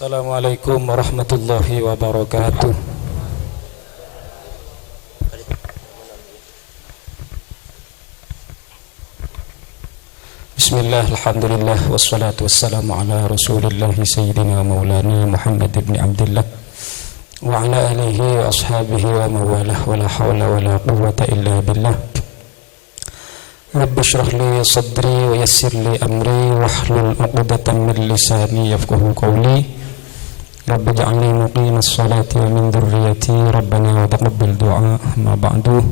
Assalamualaikum warahmatullahi wabarakatuh. Bismillah, alhamdulillah, wassalatu wassalamu ala rasulillah sayyidina maulana Muhammad ibn Abdullah wa ala alihi wa ashabihi wa mawalah wa la hawla wa la quwwata illa billah. Rabbi shrah li sadri wa yassir li amri wahlul 'uqdatam min lisani yafqahu qawli. Rabbi ja'alni muqimas salati wa min dhurriyyati rabbana wa taqabbal du'a. Ma ba'du.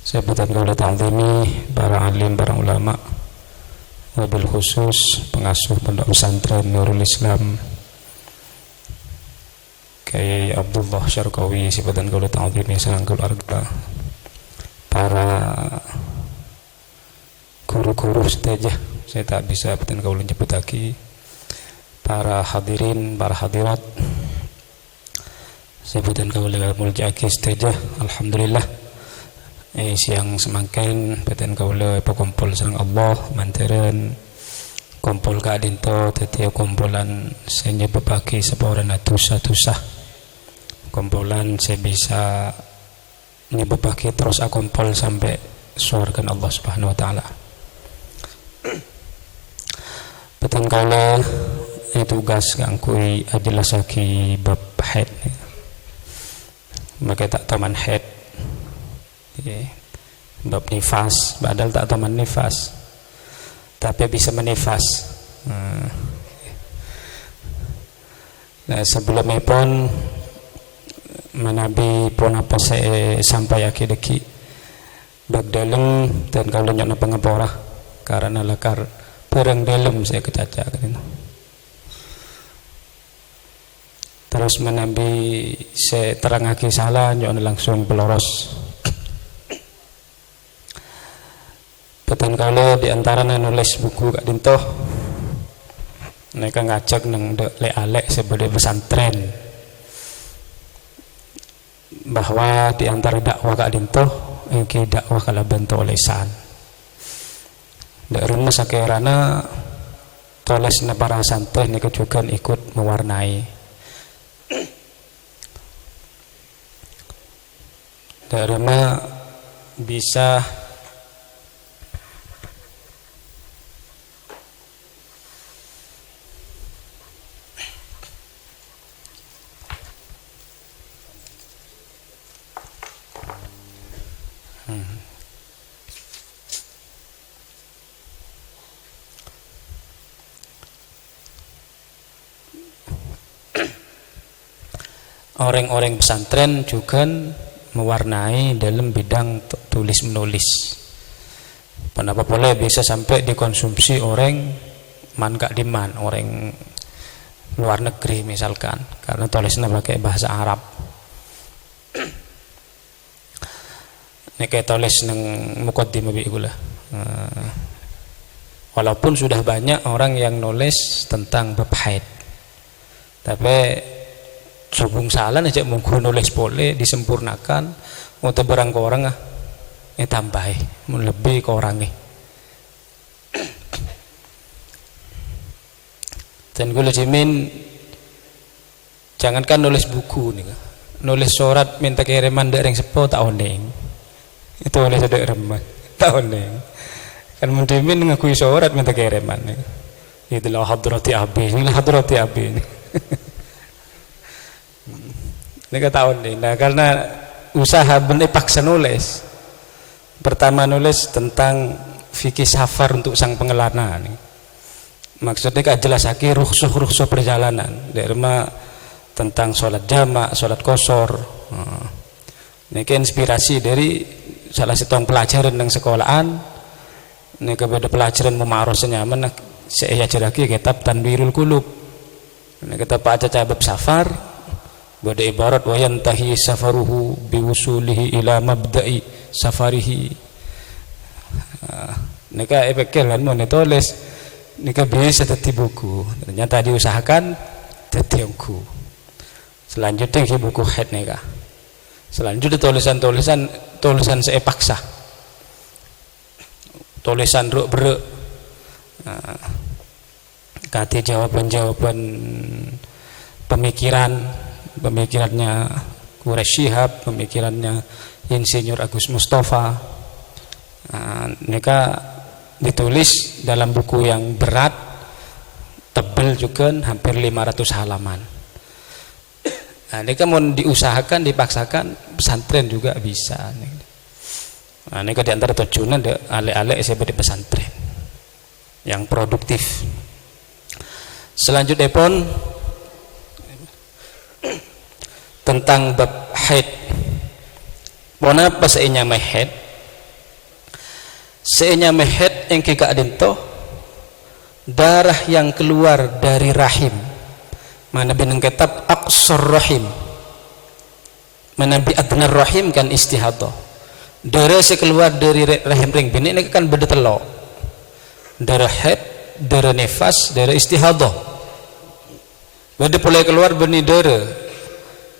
Sahabatan kaula ta'zimi, para alim, para ulama, wabil khusus pengasuh pondok pesantren Nurul Islam Kyai Abdullah Syarqawi, sahabatan kaula ta'zimi sareng keluarga, para guru-guru saja saya tak bisa betul kaula nyebut lagi, para hadirin, para hadirat, sahabatan kaula muljaki saja. Alhamdulillah siang semangkin beten kaula pakumpul sareng Allah mantereun kumpul ka dinto tetiap kumpulan saya nyebabake saporan atusa-tusah kumpulan saya bisa nyebabake terus akumpul sampai surga Allah Subhanahu wa taala. Beten kaula tugas kangkui ajelasaki bab haid maka tak taman haid bab nifas, padahal tak tahu nifas tapi bisa menifas. Nah, sebelumnya pun menabi pun apa saya sampai aki-deki bab dalam dan kalau nyokna pengepora karena lakar perang dalam saya kecaca kan. Terus menabi saya terangaki salah nyokna langsung peloros. Betul kalau diantara nulis buku kak dinto mereka ngajak nang le-alek sebagai pesantren bahwa diantara dakwah kak dinto ini dakwah kalau bentuk tulisan dari rumah sakirana tulis para santri ini juga ikut mewarnai dari rumah bisa orang-orang pesantren juga mewarnai dalam bidang tulis menulis. Kenapa boleh bisa sampai dikonsumsi orang man gak diman, orang luar negeri misalkan, karena tulisnya pakai bahasa Arab. Ini kayak tulis nang muqaddimah bi gula. Walaupun sudah banyak orang yang nulis tentang bab haid, tapi subung salah aja mungkin nulis boleh disempurnakan untuk barang ke orang tambahi mun lebih ke orangnya. Dan gue jamin jangankan nulis buku nih, nulis surat minta kiriman dari yang sepo tak oneng itu oleh sedek reman tak oneng kan mendimin ngakui surat minta kiriman itulah hadrati abi ini ini tahun ini. Nah, karena usaha benih paksa nulis. Pertama nulis tentang fikih safar untuk sang pengelana nih. Maksudnya kan jelasake rukhsah perjalanan. Dari tentang sholat jamak, sholat kosor. Ini kan inspirasi dari salah satu pelajaran yang sekolahan. Ini kepada pelajaran memaros nyaman. Saya ajarake kitab Tanwirul Qulub. Ini kita baca cabab safar. Bada ibarat wa yantahi safaruhu biwusulihi ila mabda'i safarihi. Nika efeknya kan mau ditulis nika bisa jadi buku, ternyata diusahakan jadi buku. Selanjutnya ki buku haid nika. Selanjutnya tulisan saya paksa, tulisan ruk beruk. kati jawaban-jawaban pemikirannya Quraish Shihab, pemikirannya Insinyur Agus Mustafa. Mereka ditulis dalam buku yang berat, tebal juga, hampir 500 halaman. Mereka mau diusahakan, dipaksakan, pesantren juga bisa. Mereka diantara tujuan ada alek-alek seperti pesantren yang produktif. Selanjutnya pun tentang bab haid. Pona apa seinya haid? Seinya haid yang kika adinto darah yang keluar dari rahim. Mana binang kitab aqsar rahim. Mana bi adnar rahim kan istihadah. Darah yang keluar dari rahim ring bini ini kan beda telok. Darah haid, darah nifas, darah istihadah. Beda mulai keluar benih darah.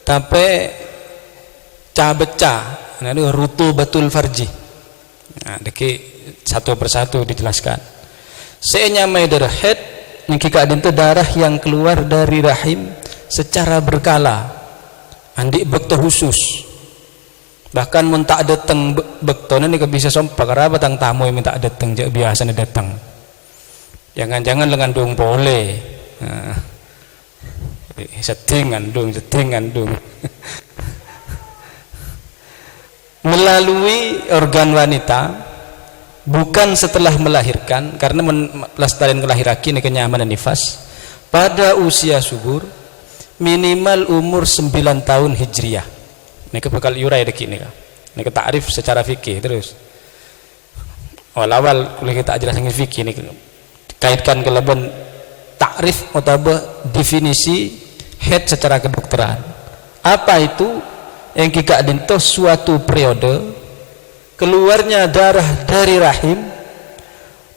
Tapi cabeca, ini rutubatul farji. Nah, deki satu persatu dijelaskan. Senyamai darah haid, nikika itu darah yang keluar dari rahim secara berkala. Andi bekto khusus. Bahkan mun tak datang bektona nika bisa sompak karena batang tamu yang minta datang biasa datang. Jangan-jangan lengan dong boleh. Nah, settingan dong. Melalui organ wanita, bukan setelah melahirkan, karena pelestarian kelahiraki ini kenyamanan nifas pada usia subur minimal umur 9 tahun hijriah. Ini bakal yurai deki ini. Ini ta'rif secara fikih terus. Awal kuliah kita jelasin fikih ini kaitkan kelebihan ta'rif atau definisi haid secara kedokteran. Apa itu? Yang kita adinto suatu periode keluarnya darah dari rahim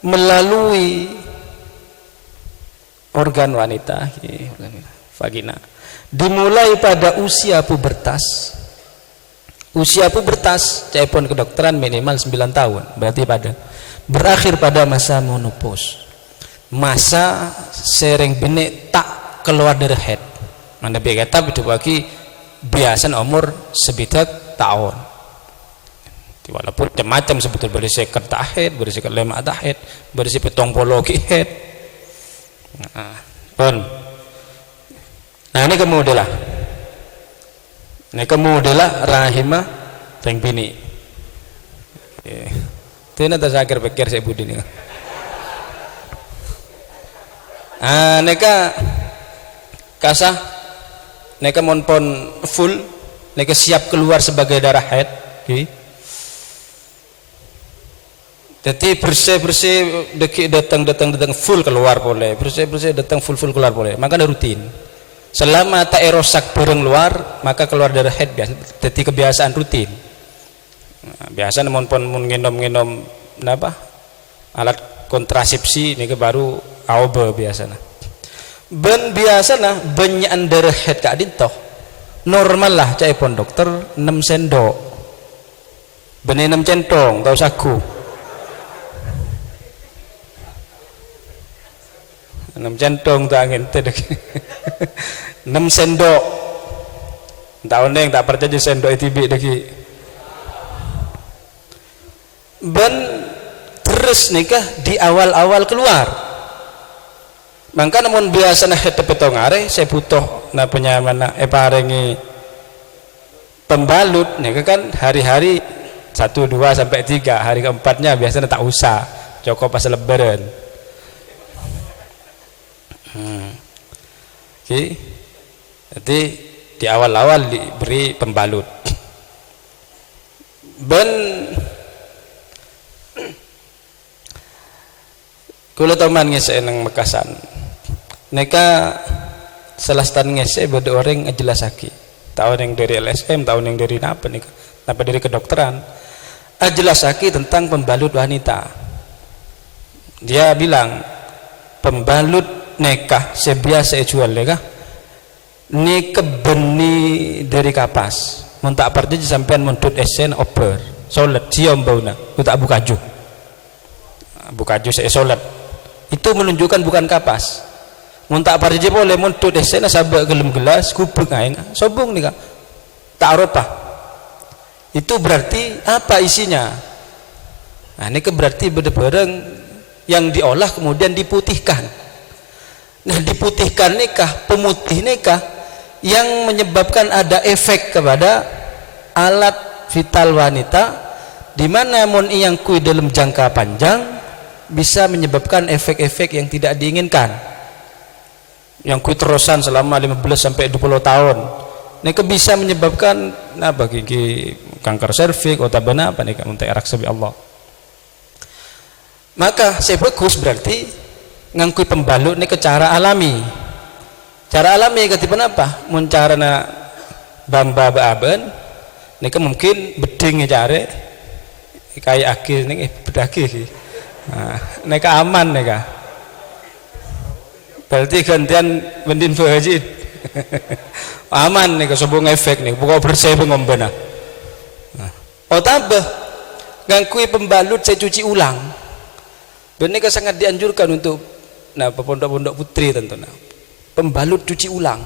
melalui organ wanita, vagina, dimulai pada usia pubertas. Usia pubertas caipun kedokteran minimal 9 tahun, berarti pada berakhir pada masa menopause, masa sering bini tak keluar dari haid. Mana biasa itu bagi biasa umur sebitak tahun. Walaupun macam-macam sebetulnya berisi kerta haid, berisi lemak haid, berisi petongpologi haid. Nah ini kemudian lah. Ini kemudian lah rahimah teng bini. Tidak ada sakir pikir saya budi ni. Neka kasah, neka monpon full, neka siap keluar sebagai darah haid. Jadi bersih deki datang full keluar boleh, bersih datang full keluar boleh. Maka ada rutin. Selama tak erosak bareng luar, maka keluar darah haid biasa. Jadi kebiasaan rutin. Biasa monpon ngenom apa? Alat kontrasepsi ini baru aube biasana. Ben biasana banyakan darah haid kak dintoh. Normal lah cai pon dokter 6 sendok. Benih 6 centong, tahu saku. 6 centong tak angin teh 6 sendok. Tahun yang tak percaya sendok itu bi deki. Ben terus nikah di awal-awal keluar. Maka namun biasa nah petong are saya butuh na penyaman parengi pembalut nih kan hari-hari 1, 2 sampai 3, hari keempatnya biasanya tak usah cukup pas lebaran. Okay. Jadi di awal-awal diberi pembalut. Ben kulo teman ngese nang Mekasan. Neka selastan ngese beda orang ngejelasaki. Tahun yang dari LSM, tahun yang dari apa nih? Apa dari kedokteran? Ajelasaki tentang pembalut wanita. Dia bilang pembalut nekah sebiasa jual nekah ni kebeni dari kapas muntak parti sampean muntut esen oper solat siom bauna utak bukaju saya solat itu menunjukkan bukan kapas mun tak parje boleh mun tut esena sabak gelem gelas kupeng aing sombong nih Kak ta'arufah itu berarti apa isinya. Nah ini berarti barang yang diolah kemudian diputihkan. Nah diputihkan nikah, pemutih nikah yang menyebabkan ada efek kepada alat vital wanita, di mana mun yang kui dalam jangka panjang bisa menyebabkan efek-efek yang tidak diinginkan. Yang kui terusan selama 15 sampai 20 tahun. Nika bisa menyebabkan apa gigi kanker serviks atau bana apa nika untuk erak sabi Allah. Maka saya bagus berarti ngangkui pembalut nika cara alami. Cara alami ketipan apa? Mun carana bamba baaben nika mungkin beding cari kayak akhir nih bedaki sih. Nah, nika aman nika. Berarti gantian bendin berhaji. Aman nih kesobong efek nih pokok bersih pengombana. Oh tambah ngangkui pembalut saya cuci ulang benih sangat dianjurkan untuk pondok-pondok putri tentunya pembalut cuci ulang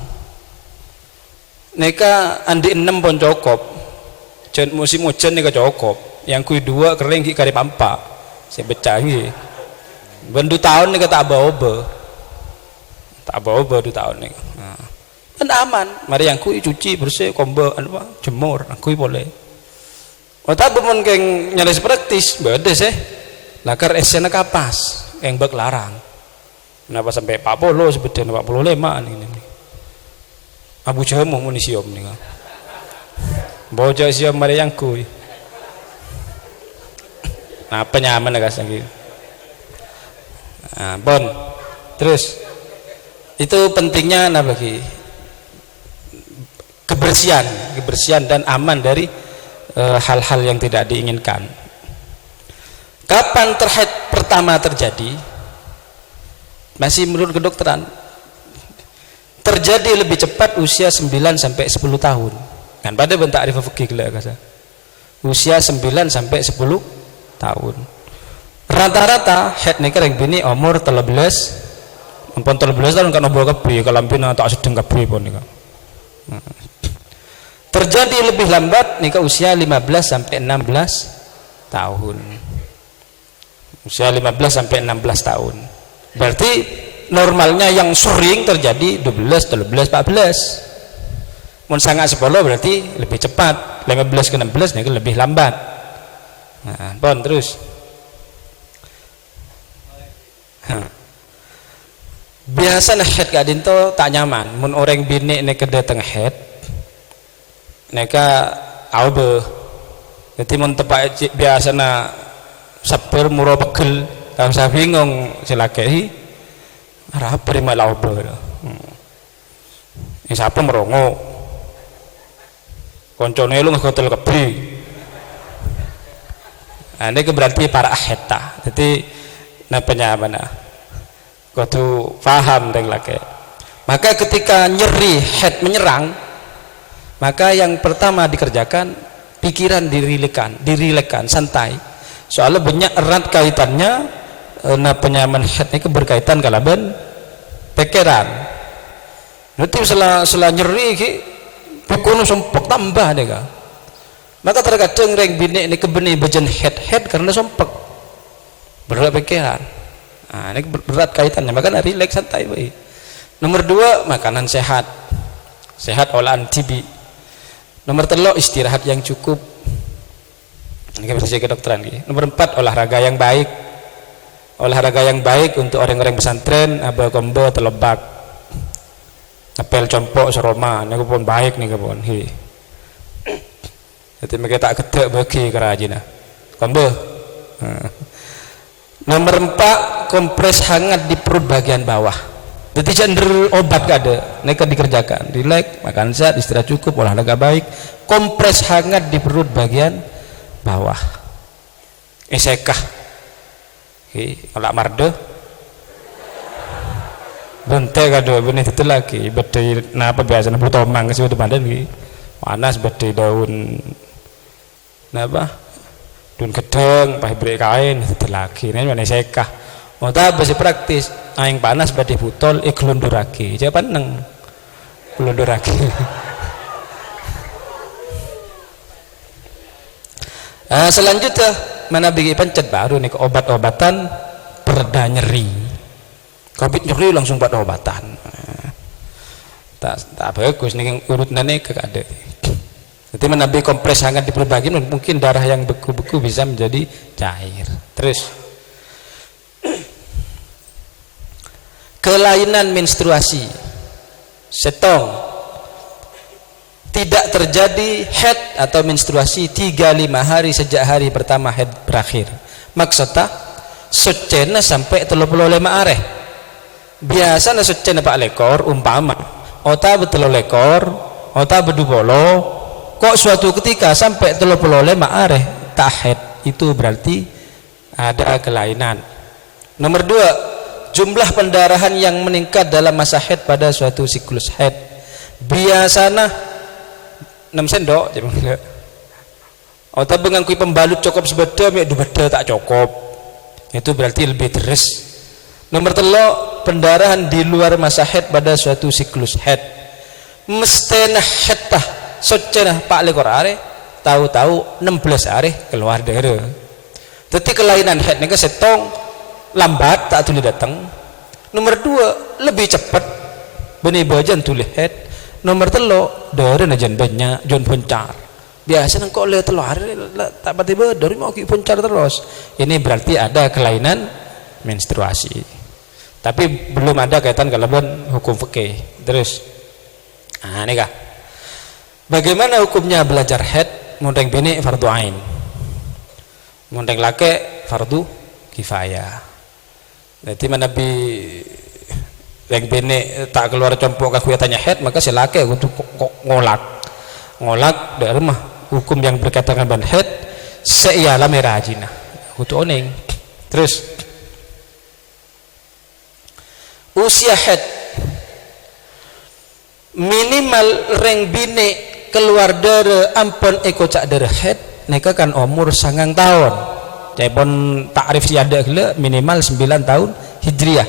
neka andi 6 pon cokop jan musim hujan neka cokop yang kui 2 kering ki kari pampa saya becangi bendu tahun neka tak bawa 2 tahun neka kan aman mari yang kui cuci bersih kombo jemur kui boleh otak pun keng nyaris praktis beda sih lakar esena kapas yang bak larang kenapa sampai 40 sebetulnya 45 ini abu jamu munisium nih kan bocah siom mari yang kui nah penyaman agak lagi nah bon terus itu pentingnya bagi kebersihan dan aman dari hal-hal yang tidak diinginkan. Kapan terhaid pertama terjadi? Masih menurut kedokteran terjadi lebih cepat usia 9 sampai 10 tahun. Kan pada bentak arif fikih kata. Usia 9 sampai 10 tahun. Rata-rata haid nikah yang bini umur 13 ampun 13 tahun kan obo kebi kalau pina tak sedeng kebi pun nikah. Terjadi lebih lambat nikah usia 15 sampai 16 tahun. Usia 15 sampai 16 tahun. Berarti normalnya yang sering terjadi 12, 13, 14. Mun sangat 10 berarti lebih cepat. 15 ke 16 nikah lebih lambat. Nah, pon terus. Biasanya head kadin to tak nyaman. Mun orang bini nikah datang head neka aube jadi mun tepak biasana sabar murah pegel kalau saya bingung silakei arah prima aube ini siapa merongo koncone lu ngegotel kebi nah ini berarti para aheta jadi napanya mana kudu paham dengan laki maka ketika nyeri head menyerang maka yang pertama dikerjakan pikiran dirilekkan santai soalnya banyak erat kaitannya penyaman head ini berkaitan kalaban pikiran nanti setelah nyeri pokoknya sumpek tambah deh maka terkadang reng bini ini kebenih bejen head karena sumpek berat pikiran nah ini berat kaitannya maka rileks santai baik. Nomor 2 makanan sehat olahan tibi. Nomor 3 istirahat yang cukup. Ini versi kedokteran. Nomor 4 olahraga yang baik. Olahraga yang baik untuk orang-orang pesantren aba kombo telebak. Apel compok seroma niku pun baik nih pun. Jadi mereka tak gedek bagi kerajina. Kombo. Nomor 4 kompres hangat di perut bagian bawah. Jadi cenderung obat gak ada, mereka dikerjakan, rileks, makan sehat, istirahat cukup, olahraga baik, kompres hangat di perut bagian bawah. Esekah, olak marde, bente kado, benih itu lagi, bete, napa biasa nabu tomang sih udah pandan panas bete daun, napa, daun gedeng, pakai beri kain itu lagi, ini mana esekah, Ota besi praktis aing panas badhe butol glundurake jawaban neng glundurake. Selanjutnya mana bagi pencet baru nih obat-obatan pereda nyeri. Kabit nyeri langsung buat obatan. Tak bagus nih urutnya ke ada. Jadi mana bagi kompres hangat diperbagi mungkin darah yang beku-beku bisa menjadi cair. Terus kelainan menstruasi setong tidak terjadi haid atau menstruasi 3-5 hari sejak hari pertama haid berakhir. Maksudnya sucena sampai 35 areh. Biasanya sucena 4 lekor umpama ota betul lekor ota bedupolo kok suatu ketika sampai 35 areh tak haid, itu berarti ada kelainan. Nomor 2, jumlah pendarahan yang meningkat dalam masa haid pada suatu siklus haid biasanya 6 sendok atau mengangkui pembalut cukup sebeda mek dubeda tak cukup, itu berarti lebih deres. Nomor 3, pendarahan di luar masa haid pada suatu siklus haid mestena haid tah socenah 4 lekor are tahu-tahu 16 are keluar darah. Jadi kelainan haid nika setong lambat tak tuli datang. Nomor 2, lebih cepat benih bajan tuli haid. Nomor 3, darah najan banyak jon puncar. Biasa nang kok le telo hari tak tiba dari mau ki puncar terus. Ini berarti ada kelainan menstruasi. Tapi belum ada kaitan kalaban hukum fikih. Terus ini kah? Bagaimana hukumnya belajar haid? Mundeng bini fardu ain. Mundeng lake fardu kifayah. Jadi mana bi yang bene tak keluar compok kakuyatannya haid, maka silake untuk ngolak dari rumah hukum yang berkaitan dengan haid seiyalah merajina untuk oning. Terus usia haid minimal reng bine keluar dari ampun ekocak dari haid neka kan umur 9 tahun. Cepon takrif siada gila minimal 9 tahun hijriah.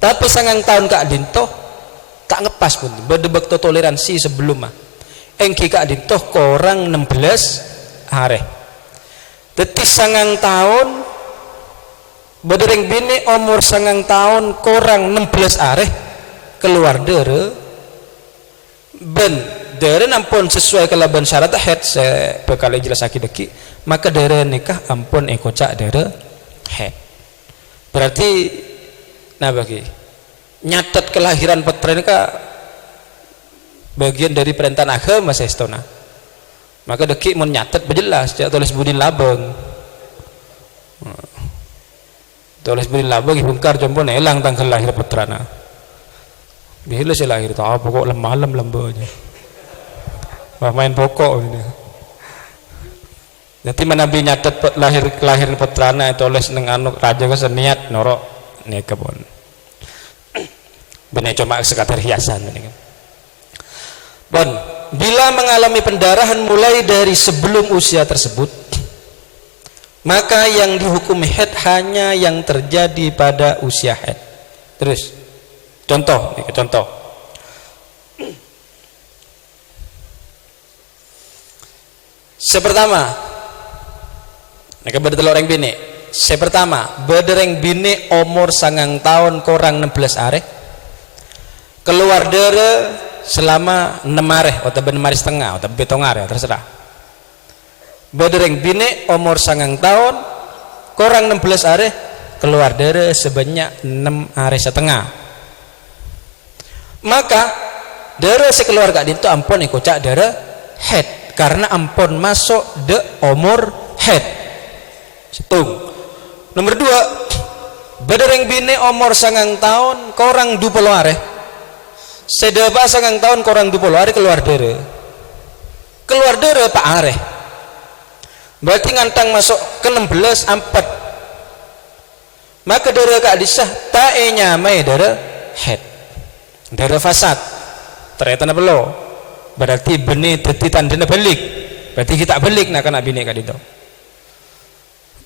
Tapi 9 tahun kak dintoh tak ngepas pun berdebak toleransi sebelum mah engki kak dintoh korang 16 hari. Jadi 9 tahun berdereng bini umur 9 tahun korang 16 hari keluar dere ben dere ampun sesuai kelaban syarat haid saya bakal jelas aki deki, maka dere nikah ampun ekocak dere haid. Berarti nah bagi nyatet kelahiran putra ini kah bagian dari perintah agama sestona. Maka deki mau nyatet berjelas jak tulis budin labeng. Tulis budin labeng bungkar jompon elang tanggal lahir putrana. Bila saya lahir tahu pokok malam lembanya. Wah main pokok ini. Jadi mana bi nyatet lahir putrana tulis neng anu raja ke seniat norok nih kebon. Benar cuma sekadar hiasan ini. Bon, bila mengalami pendarahan mulai dari sebelum usia tersebut, maka yang dihukum haid hanya yang terjadi pada usia haid. Terus, contoh. Sepertama, mereka bertelur orang bini. Sepertama, berdereng bini umur 9 tahun korang 16 areh. Keluar dere selama 6 areh atau 6 areh setengah atau 7 areh terserah. Berdereng bini umur 9 tahun korang 16 areh keluar dere sebanyak 6 areh setengah. Maka dere sekeluar gak dintu ampun ikocak dere haid karena ampun masuk de umur haid. Setung. Nomor 2, berdereng bini umur 9 tahun korang 20 areh. Sedaba 9 tahun korang 20 hari keluar dere pak areh. Berarti ngantang masuk ke 16 4. Maka dere kak disah tae nyamai dere haid. Dere fasad. Ternyata na belum. Berarti benih teti tandina balik. Berarti kita balik nak kena bini kak itu.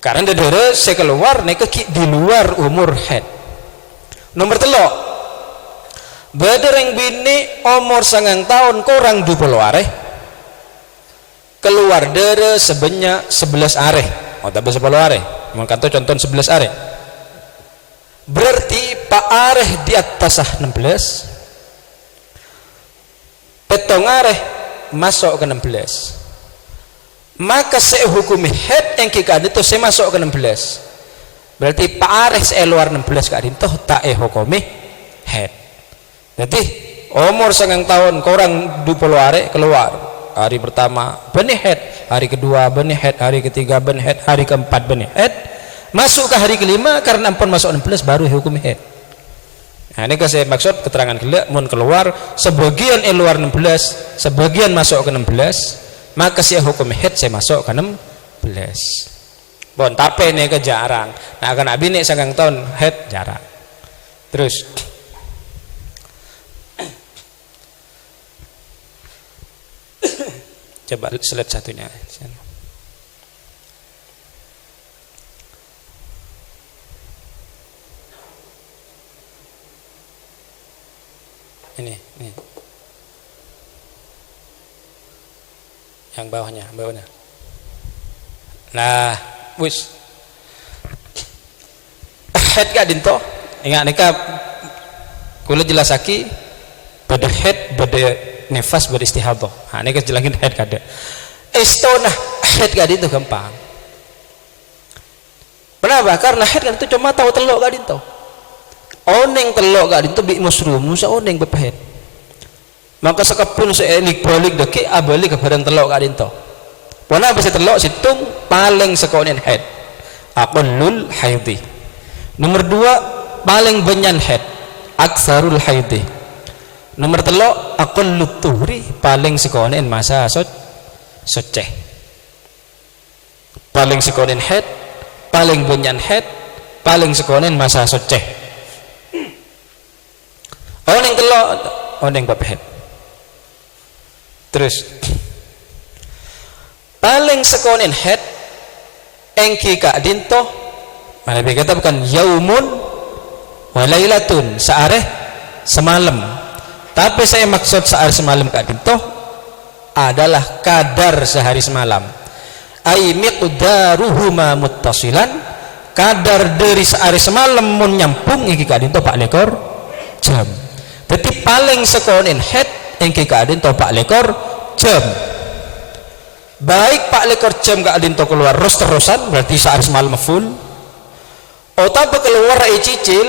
karena dedere saya keluar nek di luar umur head. Nomor telok bedereng bini umur 9 tahun kurang 20 areh keluar dere sebanyak 11 areh tapi 10 areh mengkanto contoh 11 areh berarti pak areh di atas 16 petong areh masuk ke 16 maka saya hukumi head yang kika itu saya masuk ke 16 berarti pak areh saya luar 16 kak itu tak hukumi head jadi umur 9 tahun kurang 20 areh keluar hari pertama benih head hari kedua benih head hari ketiga benih head hari keempat benih head masuk ke hari kelima karena ampun masuk 16 baru hukum head. Nah ini saya maksud keterangan mun keluar sebagian luar 16 sebagian masuk ke 16 maka saya hukum head saya masuk ke 16 bon tapi ini ke jarang nah akan abi ini 9 tahun head jarang terus coba slide satunya ini yang bawahnya nah wis head gak dinto ingat nika kula jelasaki pada head pada nefas pada istihadah nah nika jelasin head kada istonah head gak dinto gampang kenapa karena head kan itu cuma tahu telok gak dinto oneng telok gak dinto bi musrum musa oneng bepahet maka sekepun seelik balik deki abalik ke barang telok gak dinto wana bisa telok situng paling sekonin head aqallul haidhi nomor 2 paling banyan head aksarul haidhi nomor telok aqallut tuhri paling sekonin masa soceh paling sekonin head paling banyan head paling sekonin masa soceh oneng telok oneng bapahet terus paling sekonin head engki kak dinto mana kata bukan yaumun walailatun seareh semalam tapi saya maksud seareh semalam kak dinto adalah kadar sehari semalam ay miqdaruhuma muttasilan kadar dari seareh semalam mun nyampung engki kak dinto 4 lekor jam jadi paling sekonin head engki kak dinto 4 lekor jam baik 4 lekor jam kak dinto keluar terus-terusan berarti sehari semalam full tapi keluar cicil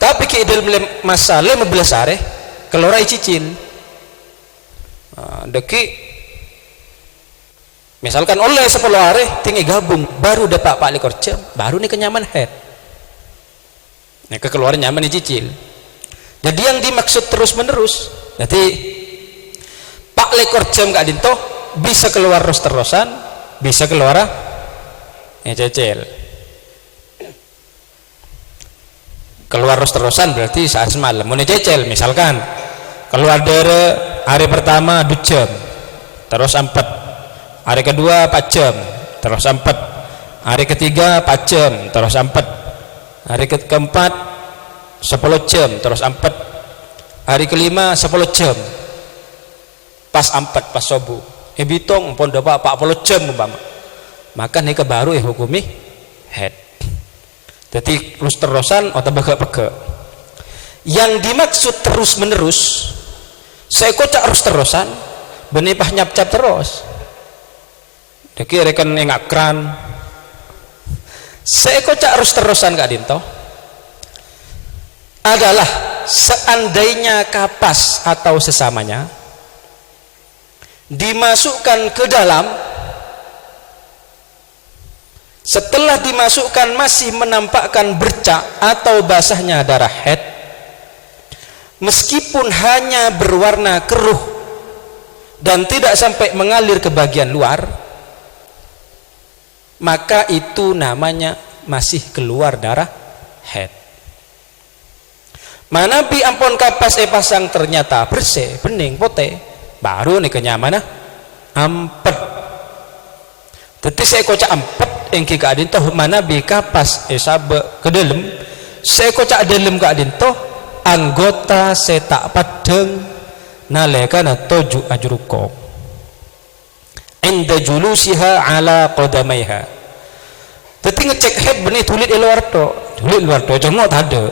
tapi ke dalam masa 15 hari keluar cicil deki misalkan oleh 10 hari tinggi gabung baru dapat 4 lekor jam baru nih kenyaman head ini keluar nyaman nih cicil jadi yang dimaksud terus menerus jadi 4 lekor jam kak dinto bisa keluar terus-terusan bisa keluar cicil keluar terus-terusan berarti saat semalam mau cicil misalkan keluar dari hari pertama 2 jam terus 4 hari kedua 4 jam terus 4 hari ketiga 4 jam terus 4 hari keempat 10 jam terus 4 hari kelima 10 jam pas 4 pas subuh bitong pun dapat 40 jam umpama maka nih baru hukumi head jadi terus-terusan atau begak-begak yang dimaksud terus menerus saya kocak terus-terusan benipah nyap-nyap terus jadi rekan ngakran saya kocak terus-terusan kak dinto adalah seandainya kapas atau sesamanya dimasukkan ke dalam setelah dimasukkan masih menampakkan bercak atau basahnya darah head meskipun hanya berwarna keruh dan tidak sampai mengalir ke bagian luar maka itu namanya masih keluar darah head mana bi ampun kapas pasang ternyata bersih bening pote baru nih kenyamanan ampet Tetapi saya kocak empat yang kika adin toh mana bika pas sabe ke dalam saya kocak dalam ke adin toh anggota saya tak padeng nalekana toju ajruko inda julusiha ala qadamaiha. Tetapi ngecek head benih tulis di luar to cengok tak ada.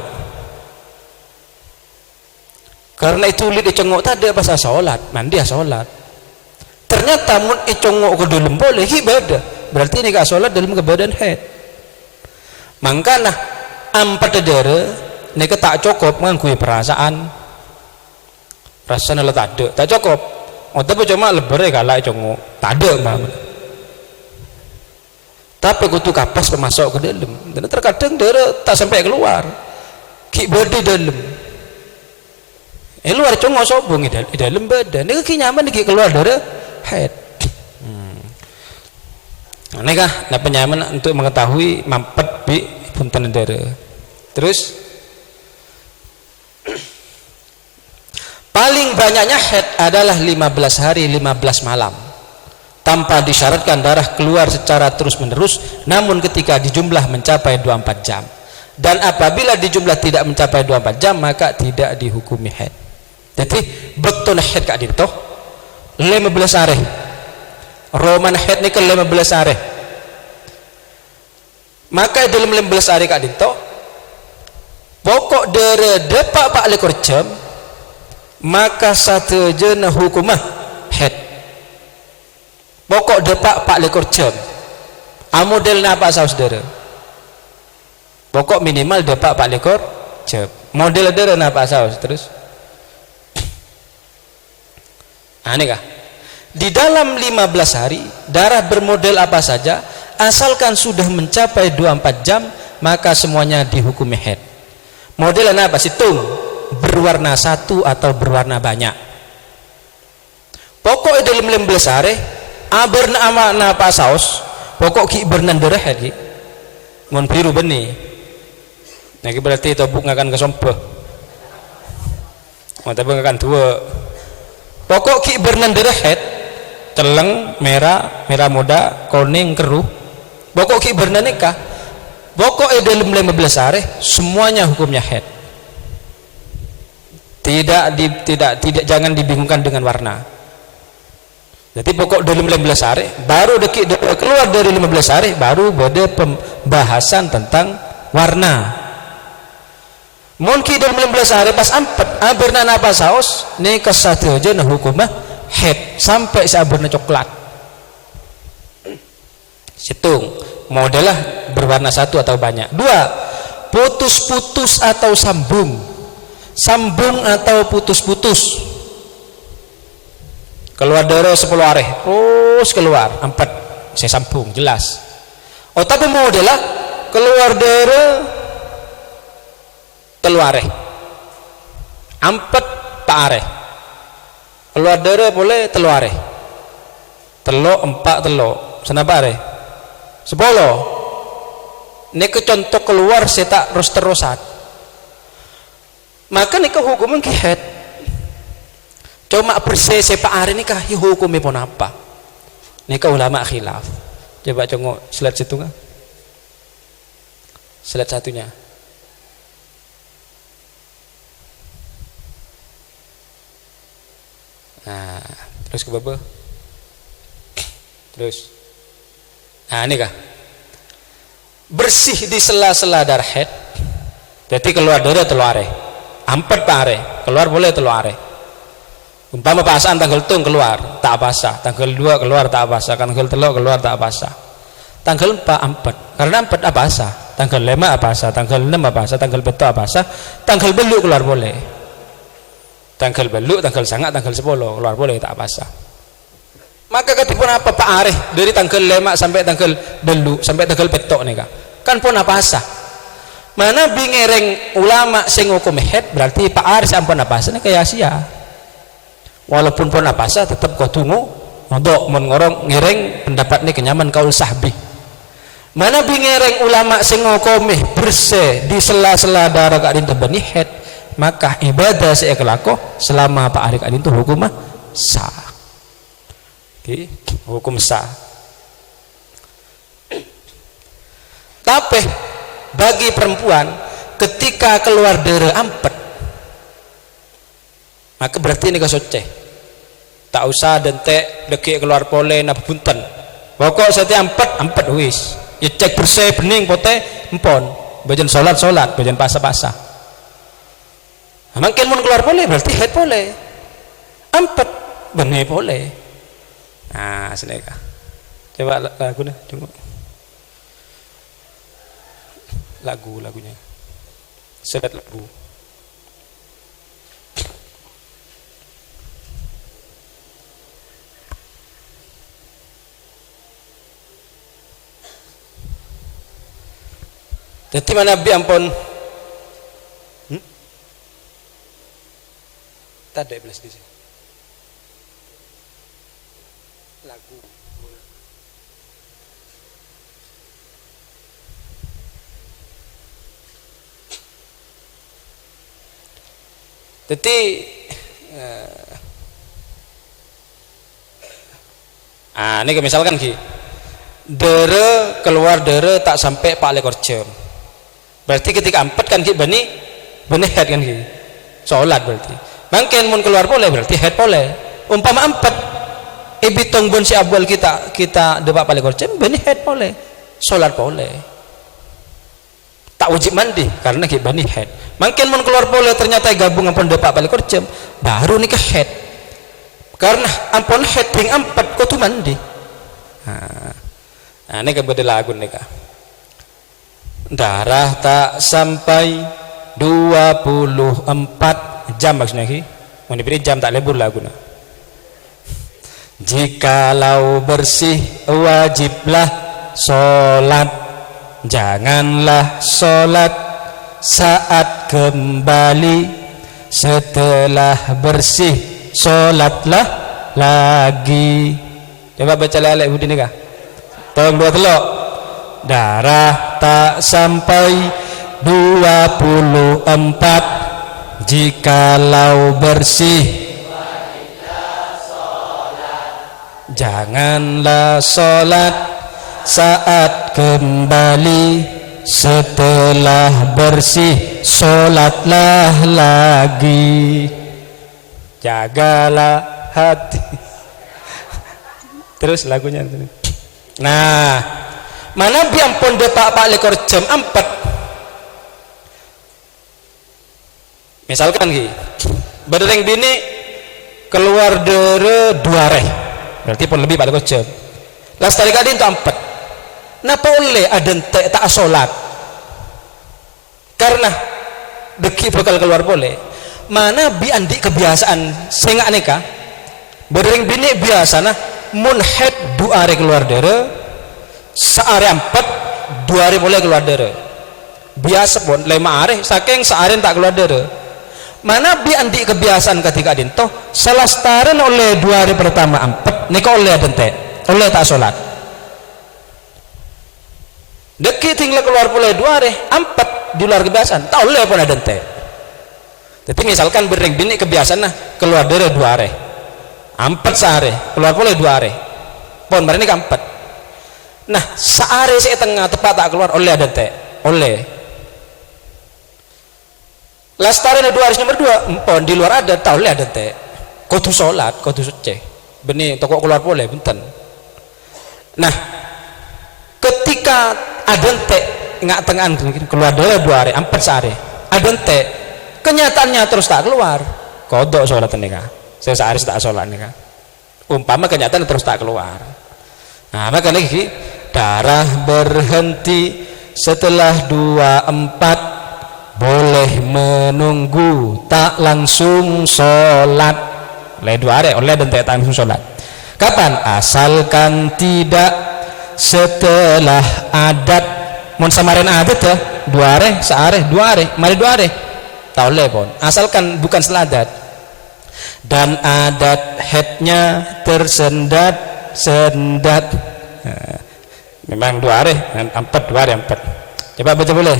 Karena itu tulis di cengok tak ada pas sholat mandi sholat. Ternyata mun cengok ke dalam boleh ibadah. Berarti ini gak sholat dalam keadaan head. Makanya ampat dere ini tak cukup mengakui perasaan. Rasanya lah tak ada, tak cukup. Oh tapi cuma lebar kalau cengok tak ada mama. Tapi kutu kapas masuk ke dalam. Dan terkadang dere tak sampai keluar. Ki body dalam. Luar cengok sobong di dalam badan. Ini ki nyaman ki keluar dere head. Ini kah nah penyaman untuk mengetahui mampet bi punten dere. Terus paling banyaknya head adalah 15 hari 15 malam tanpa disyaratkan darah keluar secara terus menerus, namun ketika dijumlah mencapai 24 jam, dan apabila dijumlah tidak mencapai 24 jam maka tidak dihukumi haid. Jadi betul haid kak dinto 15 hari roman haid ni ke 15 hari, maka dalam 15 hari kak dinto pokok dere depak 4 jam maka satu jenah hukumah haid. Pokok depak 4 jam model apa saudara, pokok minimal depak 4 jam model dere apa saus. Terus aneh kah di dalam 15 hari darah bermodel apa saja asalkan sudah mencapai 24 jam maka semuanya dihukumi haid. Modelnya apa? Situng berwarna satu atau berwarna banyak. Pokok dalam 15 hari berna ama napa saus pokok ki bernan derah ki mon biru benih nah ki berarti tobuk ngakan kesompeh tapi ngakan dua pokok ki bernan derah teleng merah muda kuning keruh pokok ki bernan nikah pokok dalam 15 hari semuanya hukumnya haid. Tidak jangan dibingungkan dengan warna. Jadi pokok dari 15 hari baru keluar dari 15 hari baru ada pembahasan tentang warna. Mungkin dalam 15 hari pas empat berna apa saus ni kesatu aja nah hukumnya haid sampai saberna coklat. Situng modelah berwarna satu atau banyak. Dua, putus-putus atau sambung atau putus-putus. Keluar darah 10 hari terus keluar 4 saya sambung jelas. Oh tapi modelah keluar darah teluare 4 are keluar darah boleh teluare telok 4 telok senapa are 10 ini ke contoh keluar saya tak terus-terusan maka ini kehukuman kihat cuma bersih sepak hari ini kah hukumnya pun apa ini ke ulama khilaf. Coba congok slide situ kan slide satunya nah terus ke bawah terus nah ini kah bersih di sela-sela darah haid jadi keluar darah teluare 4 pare keluar boleh teluare umpama pasangan tanggal tung keluar tak basah tanggal 2 keluar tak basah tanggal 3 keluar tak basah tanggal 4 karena 4 apa basah tanggal 5 apa basah tanggal 6 apa basah tanggal 7 apa basah tanggal beluk keluar boleh tanggal beluk tanggal sangat tanggal 10 keluar boleh tak basah. Maka ketipun apa Pak Arif dari tanggal 5 sampai tanggal beluk sampai tanggal petok nih kan pun apa basah mana bingereng ulama sing hukum haid berarti Pak Arif sampun apa basah kayak sia. Walaupun pun apa sah tetap kau tunggu untuk mengorong ngereng pendapat ini kenyaman kaul sahbi. Mana bingereng ulama sing ngokomeh bersih di sela-sela darah kadin terbani head maka ibadah saya kelako selama Pak Arik kadin itu hukum sah. Okay. Hukum sah. Tapi bagi perempuan ketika keluar darah ampet, maka berarti ini kesuci. Tak usah dentek dekik keluar pole napa punten. Pokok setiap ampet wis. Ya cek bersih bening pote empon. Bajan salat, bajan pasah. Mungkin mun keluar pole berarti head pole. Ampet benih pole. Nah, seneka. Coba lagunya, coba. Lagunya. Sedat lagu. Jadi mana Nabi ampun tak ada belas di sini lagu. Jadi ini misalkan ki dere keluar dere tak sampai 4 jam. Berarti ketika ampet kan ki benih head kan ki sholat berarti mungkin mun keluar boleh berarti head boleh. Umpama ampet ibitong bon si abwal kita debak paling korcem benih head boleh, sholat boleh, tak wajib mandi karena ki benih head. Mungkin mun keluar boleh ternyata gabung ampun debak paling korcem baru nikah head karena ampun head ping ampet kau tu mandi. Nah ini kebetulan lagu nikah. Darah tak sampai 24 jam maksudnya ki. Mau diberi jam tak lebur laguna. Jikalau bersih wajiblah sholat, janganlah sholat saat kembali. Setelah bersih sholatlah lagi. Coba baca lelek budi nikah. Tolong 2 telok. Darah tak sampai 24 jikalau bersih janganlah sholat saat kembali. Setelah bersih sholatlah lagi. Jagalah hati. Terus lagunya. Nah, mana biampun depak 4 jam ampet. Misalkan ki bereng bini keluar dere 2 reh berarti pun lebih 4 jam. Lastari kadin tu ampet. Napa oleh aden tak sholat karena deki bakal keluar boleh. Mana bi andi kebiasaan sehingga aneka bereng bini biasa nah mun head 2 reh keluar dere seare ampet 2 hari boleh keluar dere biasa pun 5 hari saking searen tak keluar dere. Mana bi andi kebiasaan ketika dinto selastaren oleh 2 hari pertama ampet nika oleh adente oleh tak sholat deki tinggal keluar boleh 2 hari ampet di luar kebiasaan tak oleh pun adente. Jadi misalkan bereng bini kebiasaan nah keluar dere 2 hari ampet sehari keluar boleh 2 hari pun mari ini ampet. Nah, sehari saya tengah tepat tak keluar oleh ada teh, oleh. Lastari 2 hari nomor 2, empon di luar ada, tak oleh ada teh. Kau tu sholat, kau tu suci. Benih, toko keluar boleh, benten. Nah, ketika ada teh nggak tengah keluar dulu 2 hari, 4 sehari, ada teh, kenyataannya terus tak keluar. Kodok sholat ini kah? Saya sehari tak sholat ini kah? Umpama kenyataan terus tak keluar. Nah, maka lagi darah berhenti setelah 24 boleh menunggu tak langsung sholat oleh 2 hari oleh dan tak langsung sholat. Kapan? Asalkan tidak setelah adat. Mun samarin adat ya 2 hari sehari 2 hari mari 2 hari tak oleh pun asalkan bukan seladat dan adat headnya tersendat memang 2 hari 4 2 hari 4. Coba baca boleh.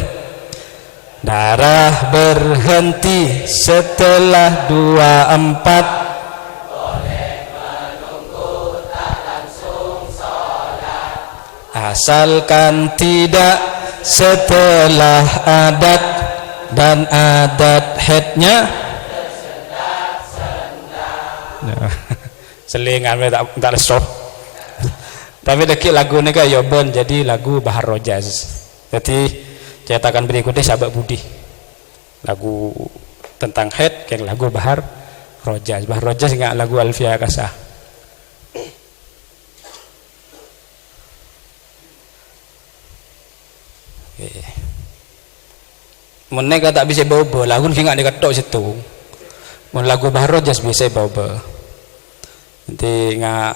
Darah berhenti setelah 24 boleh menunggu tak langsung sholat asalkan tidak setelah adat dan adat headnya selingan tak lesok. Tapi deki lagu ini kayak yoben jadi lagu Bahar Rojaz. Jadi cetakan berikutnya sahabat Budi lagu tentang head kayak lagu Bahar Rojaz. Bahar Rojaz nggak lagu Alfiah Kasah. Mereka tak bisa bawa lagu ni nggak diketok situ. Mun lagu Bahar Rojaz bisa bawa. Nanti nggak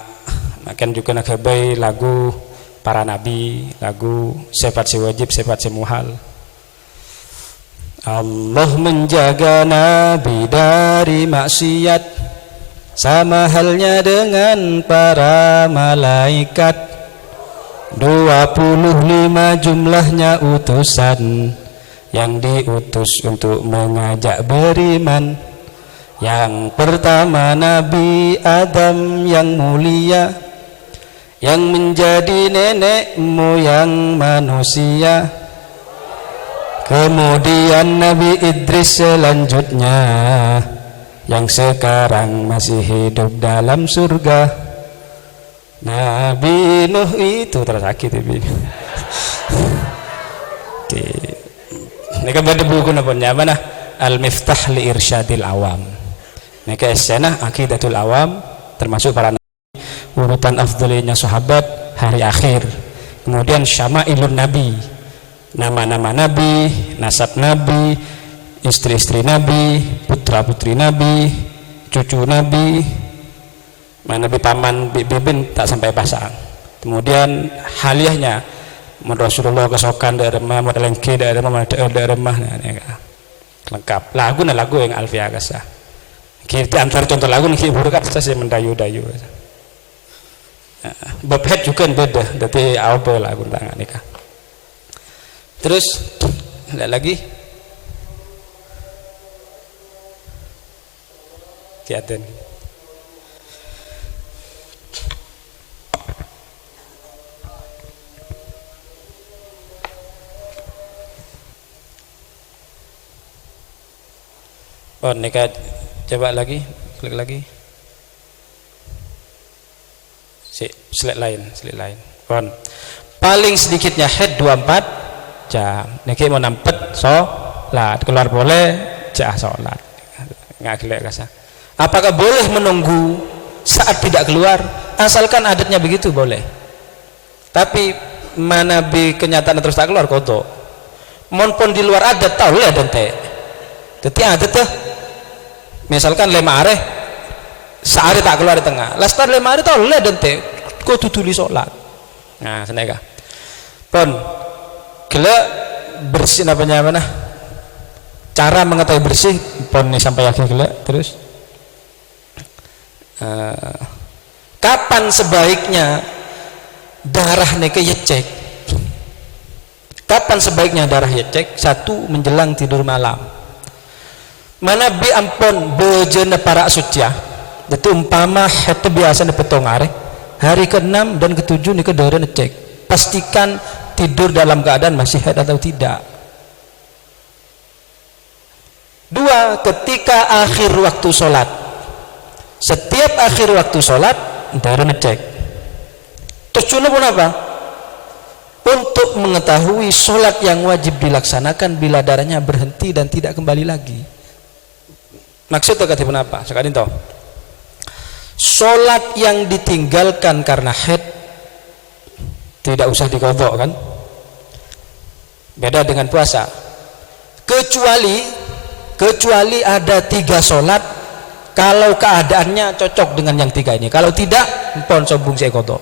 makan juga nak kebai lagu para nabi, lagu sifat si wajib, sifat si muhal. Allah menjaga nabi dari maksiat sama halnya dengan para malaikat. 25 jumlahnya utusan yang diutus untuk mengajak beriman. Yang pertama Nabi Adam yang mulia, yang menjadi nenek moyang manusia. Kemudian Nabi Idris selanjutnya, yang sekarang masih hidup dalam surga. Nabi Nuh itu tersakit tapi. Oke. Ini kan pada buku namanya mana? Al-Miftah li Irsyadil Awam. Ini ke esena Aqidatul Awam termasuk para nabi, urutan afdalinya sahabat, hari akhir. Kemudian Syama'ilun Nabi. Nama-nama nabi, nasab nabi, istri-istri nabi, putra-putri nabi, cucu nabi. Mana nabi paman bibin tak sampai pasang. Kemudian haliahnya Rasulullah kesokan dari remah, model lengke dari remah, lengkap. Lagu yang Alfiah Kasah. Kita antar contoh lagu nih buruk kan saya mendayu-dayu. Bab head juga beda, tapi apa lagu tangan nikah. Terus lihat lagi. Kiaten. Oh, nikah coba lagi, klik lagi. Slide lain. On. Paling sedikitnya head 24 jam. Niki mau nampet sholat, keluar boleh jah sholat. Nggak kelihatan kasar. Apakah boleh menunggu saat tidak keluar? Asalkan adatnya begitu boleh. Tapi mana bi kenyataan terus tak keluar kodok. Monpon di luar adat tahu lah dente. Jadi adat tuh. Misalkan 5 hari sehari tak keluar di tengah lastar 5 hari tahu lah dente kau tutuli sholat. Nah senega pon gila bersih apanya mana cara mengetahui bersih pon nih sampai akhir gila. Terus kapan sebaiknya darah neke cek? Kapan sebaiknya darah cek? 1 menjelang tidur malam. Mana bi ampon bejena para sucia. Itu umpama itu biasa dipetong hari ke-6 dan ke-7 nih ke darah ngecek. Pastikan tidur dalam keadaan masih haid atau tidak. 2, ketika akhir waktu sholat. Setiap akhir waktu sholat darah ngecek. Tujuannya pun apa? Untuk mengetahui sholat yang wajib dilaksanakan bila darahnya berhenti dan tidak kembali lagi. Maksudnya kata apa? Sekarang itu sholat yang ditinggalkan karena haid tidak usah diqadha kan? Beda dengan puasa. Kecuali ada 3 sholat kalau keadaannya cocok dengan yang 3 ini. Kalau tidak, pon sombong saya qadha.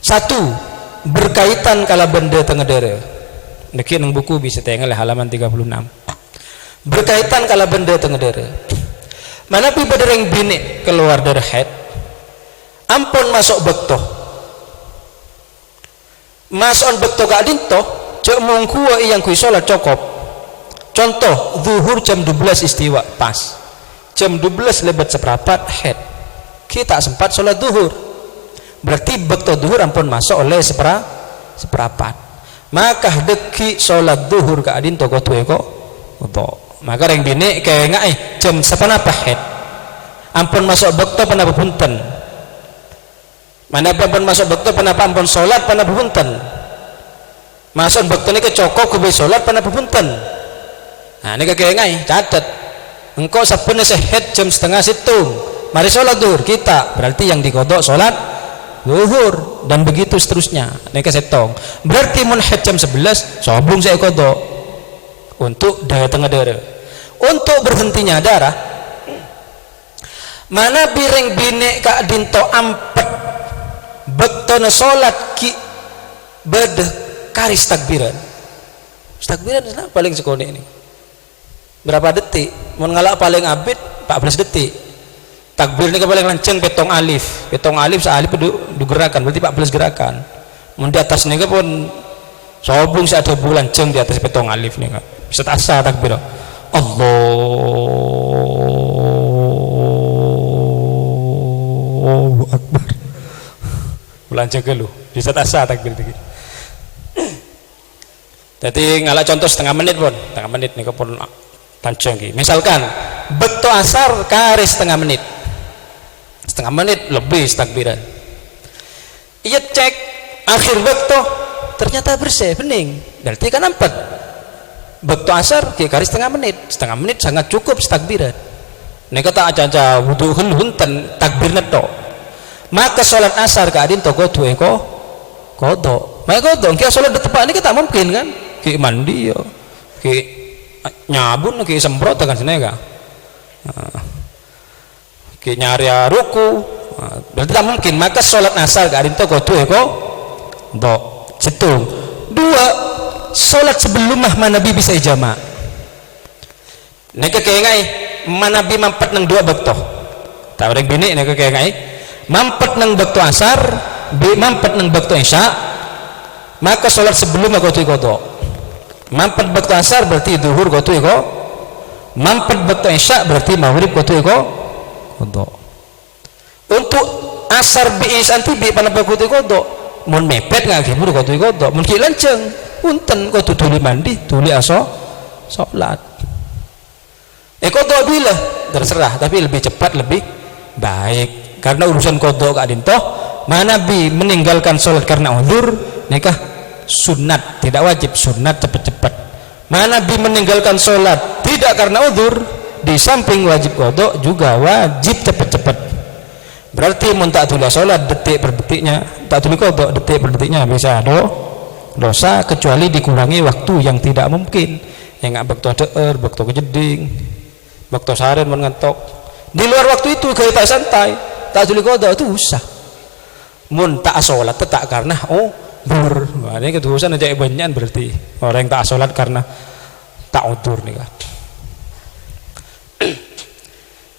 1, berkaitan kalau benda tengedere. Niki nang buku bisa tengok halaman 36. Berkaitan kalau benda tengedere. Mana pi badereng bini keluar dari haid, ampun masuk bekto. Masuk bekto gak dinto, cek mungku yang kui sholat cukup. Contoh, zuhur jam 12 istiwa pas. Jam 12 lebat seperempat haid. Kita sempat sholat zuhur. Berarti bekto zuhur ampun masuk oleh seperempat. maka deki sholat duhur ka adin toko tuwe ko untuk maka reng bini kayak ngai jam sepanapa het ampun masuk bekto panapa punten mana ampun masuk bekto panapa ampun sholat panapa punten masuk bekto ini kecokok kebe sholat panapa punten. Nah ini kayak ngai catat engkau sapun sehet jam setengah situng mari sholat duhur kita berarti yang dikodok sholat duhur dan begitu seterusnya. Neka setong berarti mun het jam 11 sobung saya kodok untuk daya tengah darah untuk berhentinya darah mana bireng bine ka dinto ampet bektona sholat ki bede karis takbiran paling sekone ini berapa detik mun ngalak paling abid 14 detik takbir ini paling lanceng petong alif sealif du gerakan berarti 14 gerakan mun di atas ini pun sobung ada bulan ceng di atas petong alif nih bisa asa takbir Allahu Akbar bulan ceng lu bisa asa takbir tinggi. Jadi ngalah contoh setengah menit nih pun lanceng misalkan bekto asar karis setengah menit lebih takbiran iya cek akhir bekto ternyata bersih bening berarti kan 4 bekto asar kari setengah menit sangat cukup takbiran ini kata aja wudu hunten takbir neto maka sholat asar ke adin toko tuwe ko kodok maka kodok kia sholat detepak ini kita mungkin kan ki mandi yo ki nyabun ki semprot kan sini kan ki nyari ruku berarti tak mungkin maka sholat asar ke adin toko tuwe ko dok situ 2 sholat sebelum Nabi bisa ijama neka kayak ngai Nabi mampet nang 2 bekto tak ada bini neka kayak ngai mampet nang bekto asar mampet nang bekto isya maka sholat sebelum aku tu kodok mampet bekto asar berarti duhur kau tu ko mampet bekto isya berarti maghrib kau tu ko kodok untuk asar bi isya bi panapa kau tu kodok mun mepet nggak gimana kau tuh kodok mun kilanceng punten kau tuh tuli mandi tuli aso sholat kodok bila terserah tapi lebih cepat lebih baik karena urusan kodok kak dintoh mana Nabi meninggalkan sholat karena uzur nikah sunat tidak wajib sunat cepet-cepet mana Nabi meninggalkan sholat tidak karena uzur di samping wajib kodok juga wajib cepet-cepet berarti mun tak tuli sholat detik per detiknya tak tuli kodok detik per detiknya bisa dosa kecuali dikurangi waktu yang tidak mungkin yang nggak bekto deer bekto kejeding bekto saren mengantok di luar waktu itu kita santai tak tuli kodok itu usah mun tak sholat tak karena dur ini kedudukan aja banyak berarti orang yang tak sholat karena tak udur nih kan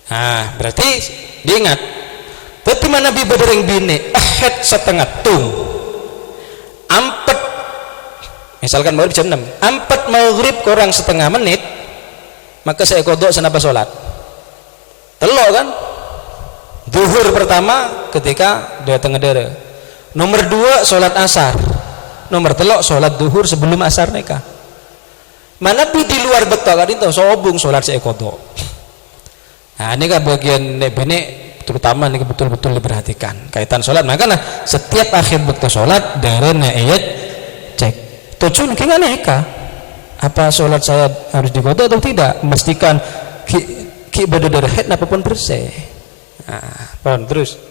nah berarti diingat berarti mana Nabi berdereng bini ahet setengah tung ampet misalkan maghrib jam 6 ampet maghrib kurang setengah menit maka saya kodok senapa sholat telok kan duhur pertama ketika dia tengah dere nomor 2 sholat asar nomor telok sholat duhur sebelum asar neka mana Nabi di luar betul kan itu sobung sholat saya kodok nah ini kan bagian bini terutama ini betul-betul diperhatikan kaitan sholat makanya setiap akhir waktu sholat dari ayat cek tujuan gimana eka apa sholat saya harus dikodok atau tidak memastikan ki berderet apapun bersih nah terus